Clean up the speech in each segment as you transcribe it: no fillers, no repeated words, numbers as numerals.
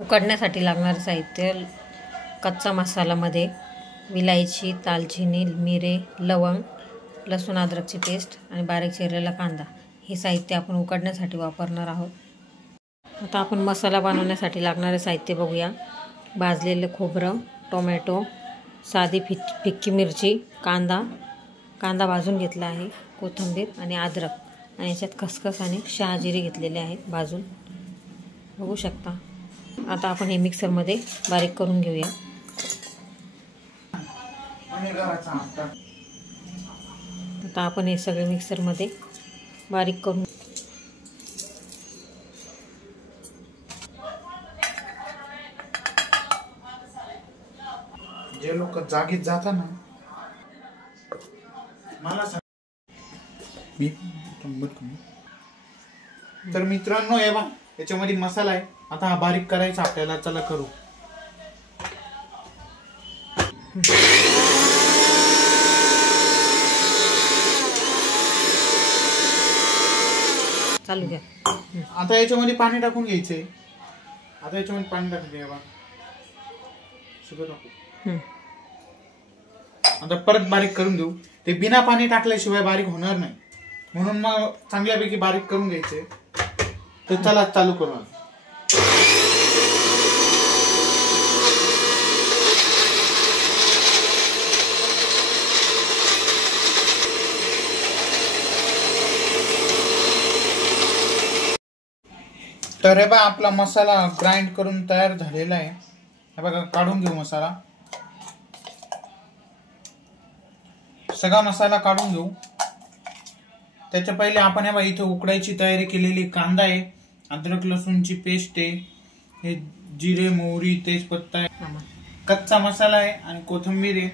उकडण्यासाठी लागणारे साहित्य: कच्चा मसालामध्ये विलायची, दालचिनी, मिरे, लवंग, लसूण अद्रकची पेस्ट आणि बारीक चिरलेला कांदा. हे साहित्य आपण उकडण्यासाठी वापरणार आहोत. आता आपण मसाला बनवण्यासाठी लागणारे साहित्य बघूया. भाजलेले खोबरं, टोमॅटो, साधी फिक्की मिरची, कांदा भाजून घेतला आहे, कोथिंबीर आणि अद्रक आणि याच्यात खसखस आणि शहाजिरे घेतलेले आहेत भाजून, बघू शकता. आता आपण हे मिक्सरमध्ये बारीक करून घेऊया. आता आपण हे सगळे मिक्सरमध्ये बारीक करून जे लोक जागीत जातात ना, मला तर मित्रांनो, हे बघा याच्यामध्ये मसाला आहे. आता हा बारीक करायचा आपल्याला. चला करू. चालू घ्या. आता याच्यामध्ये पाणी टाकून घ्यायचंय. आता याच्यामध्ये पाणी टाकून घ्या. सगळं टाकू. आता परत बारीक करून देऊ. ते बिना पाणी टाकल्याशिवाय बारीक होणार नाही, म्हणून मग चांगल्यापैकी बारीक करून घ्यायचे. तर चला चालू करू. तर हे बघा आपला मसाला ग्राइंड करून तयार झालेला आहे. हे बघा, काढून घेऊ मसाला. सगळा मसाला काढून घेऊ. त्याच्या पहिले आपण हे बघा इथे उकडायची तयारी केलेली कांदा आहे, अद्रक लसूणची पेस्ट आहे, हे जिरे, मोहरी, तेजपत्ता आहे, कच्चा मसाला आहे आणि कोथिंबीर आहे.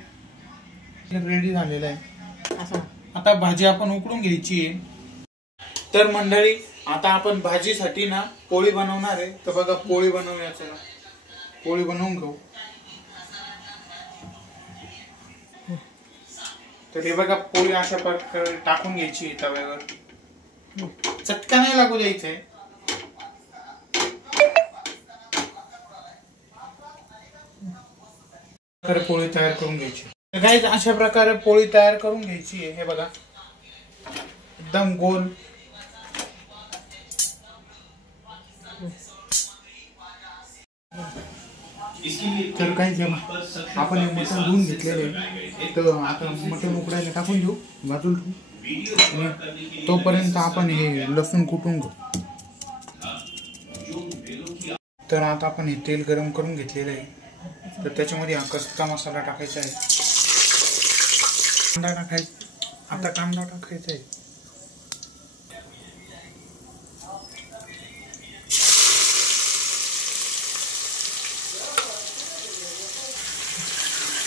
रेडी झालेला आहे. आता भाजी आपण उकडून घ्यायची आहे. तर मंडळी, आता आपण भाजीसाठी ना पोळी बनवणार आहे. तर बघा, पोळी बनवूया. चला पोळी बनवून घेऊ. तर हे बघा, पोळी अशा प्रकारे टाकून घ्यायची तव्यावर. चटका नाही लागू द्यायचंय. पोळी तयार करून घ्यायची. गाईज, अशा प्रकारे पोळी तयार करून घ्यायची आहे. हे बघा, एकदम गोल. तर काही आपण हे मटण धुवून घेतलेले. तर आता मटण उकडायला टाकून देऊ, बाजूला ठेवू. तोपर्यंत आपण हे लसूण कुटून घेऊ. तर आता आपण हे तेल गरम करून घेतलेलं आहे. तर त्याच्यामध्ये हा कच्चा मसाला टाकायचा आहे. कांदा टाकायचा. आता कांदा टाकायचा आहे.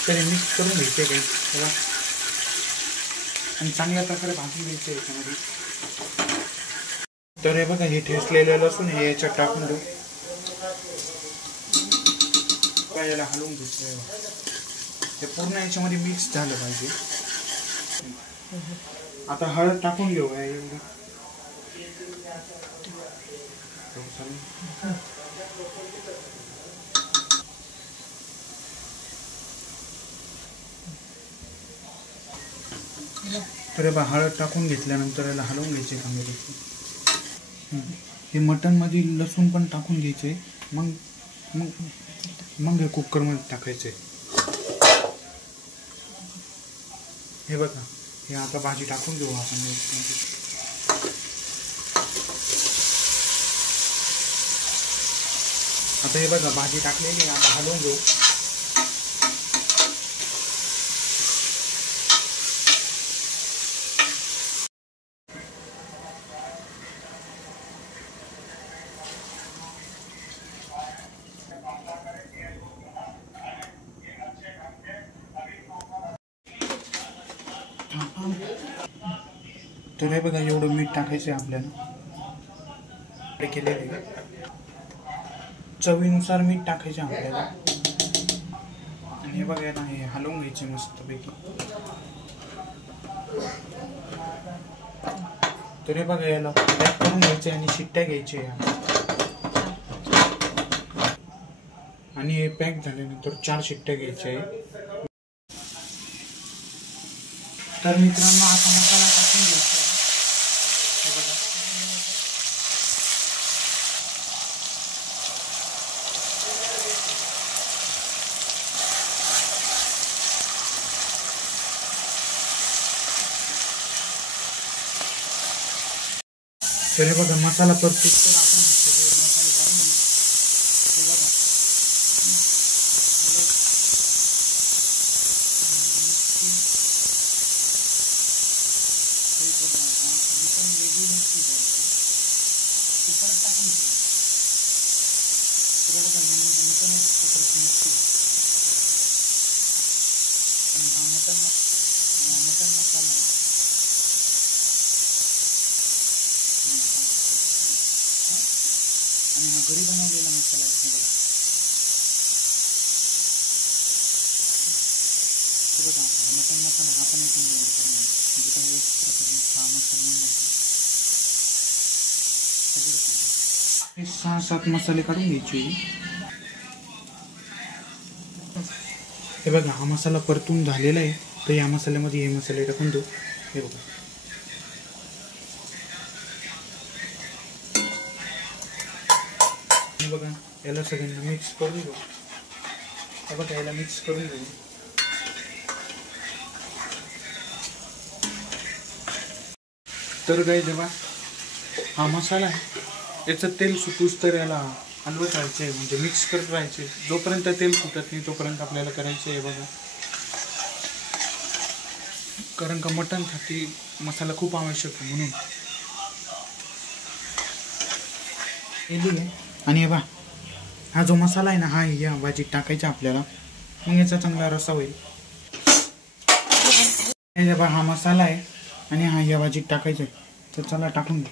तर मिक्स करून घ्यायचे काही त्याला आणि चांगल्या प्रकारे भाजून घ्यायचे याच्यामध्ये. तर हे बघा, हे ठेचलेलं लसूण हे याच्यात टाकून देऊ. याला हलवून घ्यायचं. हे पूर्ण याच्यामध्ये मिक्स झालं पाहिजे. आता हळद टाकून घेऊ. एवढी तर बघा, हळद टाकून घेतल्यानंतर याला हलवून घ्यायचे चांगल्यापैकी. हे मटन मध्ये लसूण पण टाकून घ्यायचे. मग मग मग हे कुकर मध्ये टाकायचे. हे बघा, हे आता भाजी टाकून घेऊ आपण. आता हे बघा, भाजी टाकलेली. आता हलवून घेऊ. तर हे बघा, एवढं मीठ टाकायचं आहे आपल्याला. केलेले चवीनुसार मीठ टाकायचे आपल्याला. आणि हे बघा ना, हे हलवून घ्यायचे मस्तपैकी. तर हे बघा, याला पॅक करून घ्यायचे आणि शिट्ट्या घ्यायचे. आणि हे पॅक झाल्यानंतर 4 शिट्ट्या घ्यायच्या आहे. तर मित्रांनो आता मसाला टाकून घ्यायचा आहे. हे बघा तर हे बघा मसाला परफेक्ट. तर आपण सगळे मसाले टाकून घेऊ. हे बघा ही पण वेगळी मिरची घ्यायची. ती परत टाकून घेऊ. तर बघा ही पण एक प्रकारची मिरची आणि हा मटन मसाला आहे. आणि हा घरी बनवलेला मसाला आहे. हे बघा हा मटन मसाला हा पण एक म्हणजे काही एक प्रकारे हा मसाला हे 6-7 मसाले काढून घ्यायचे. हे बघा हा मसाला परतून झालेला आहे. तर या मसाल्यामध्ये हे मसाले टाकून देऊ. हे बघा बघा याला सगळ्यांना मिक्स करून घेऊ. हे बघा याला मिक्स करून घेऊ. तर काय जेव्हा हा मसाला आहे याचं तेल सुटूस तर याला हलवत राहायचे म्हणजे मिक्स करत राहायचे. जोपर्यंत तेल सुटत नाही तोपर्यंत आपल्याला करायचे आहे. बघा कारण का मटनसाठी मसाला खूप आवश्यक आहे म्हणून. आणि हे बघा हा जो मसाला आहे ना हा या भाजीत टाकायचा आपल्याला. मग याचा चांगला रस्सा होईल. हे बघा हा मसाला आहे आणि हा या भाजीत टाकायचा आहे. तर चला टाकून घ्या.